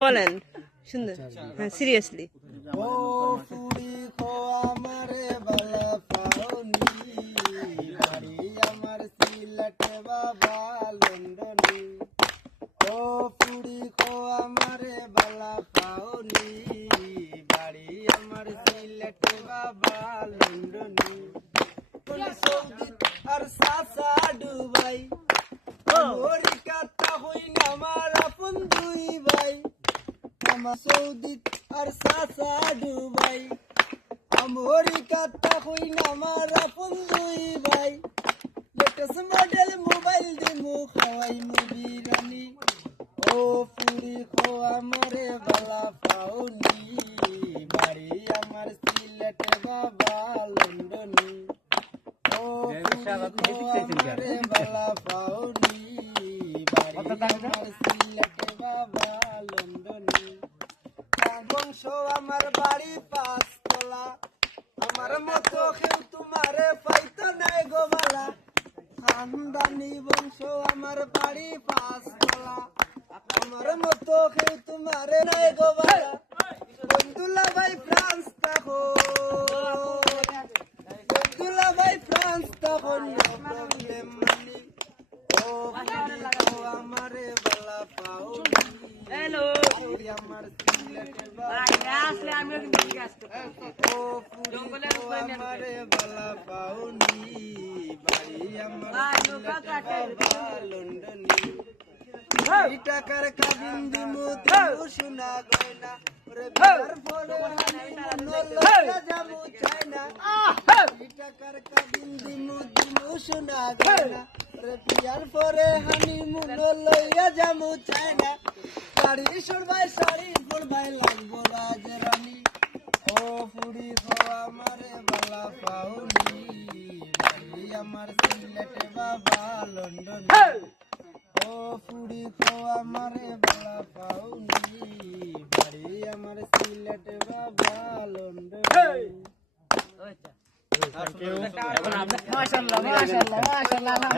বলেন সুন্দর। হ্যাঁ, সিরিয়াসলি। ও ফুড়ি খো আমারে বালা পাওনি, বাড়ি আমার সিলেটে বাবা লন্ডনে। ও ফুড়ি খো আমারে বালা পাওনি, বাড়ি আমার সিলেটে বাবা লন্ডনে। সৌদি আর সাসা দুবাই, আমেরিকাটা হইন আমার আপন দুই ভাই। আমার সৌদি আর সাসা দুবাই, আমেরিকাটা হইন আমার আপন দুই ভাই। লেটেস্ট মডেল মোবাইল দিমু খাওয়াই বিরিয়ানি। ও ফুড়ি খো আমারে বালা পাওনি, বাড়ি আমার সিলেটে বাবা লন্ডনে। ও ফুড়ি খো আমারে বালা পাওনি, বাড়ি আমার সিলেটে বাবা লন্ডনে। বংশ আমার বাড়ি পাঁচতলা, আমার মতো কেউ তোমারে পাইতো নাই গো বালা। খানদানি বংশ আমার বাড়ি পাঁচতলা, আমার মতো কেউ তোমারে নাই গো বালা। বন্ধুলা ভাই ফ্রান্স থাকো, বন্ধুলা ভাই ফ্রান্স থাকো, নো প্রবলেম মানি। ও ফুড়ি খো আমারে বালা পাওনি, আমার সিলেটে বাবা। ও ফুড়ি খো আমারে বালা পাওনি, বাড়ি আমার সিলেটে বাবা লন্ডনে। টাকার কাবিন দিমু দিমু সোনা গয়না, ওরে বিয়ার পরে হানিমুন লইয়া যামু চাইনা। টাকার কাবিন দিমু দিমু সোনা গয়না, ওরে বিয়ার পরে হানিমুন লইয়া যামু চাইনা। শাড়ি সরবাই শাড়ি পরবাই লাগবো রাজরানী। ও ফুড়ি খো আমারে বালা পাওনি, বাড়ি আমার সিলেটে বাবা লন্ডনে। ও ফুড়ি খো আমারে বালা পাওনি, বাড়ি আমার সিলেটে বাবা লন্ডনে। মাশাআল্লাহ মাশাআল্লাহ মাশাআল্লাহ।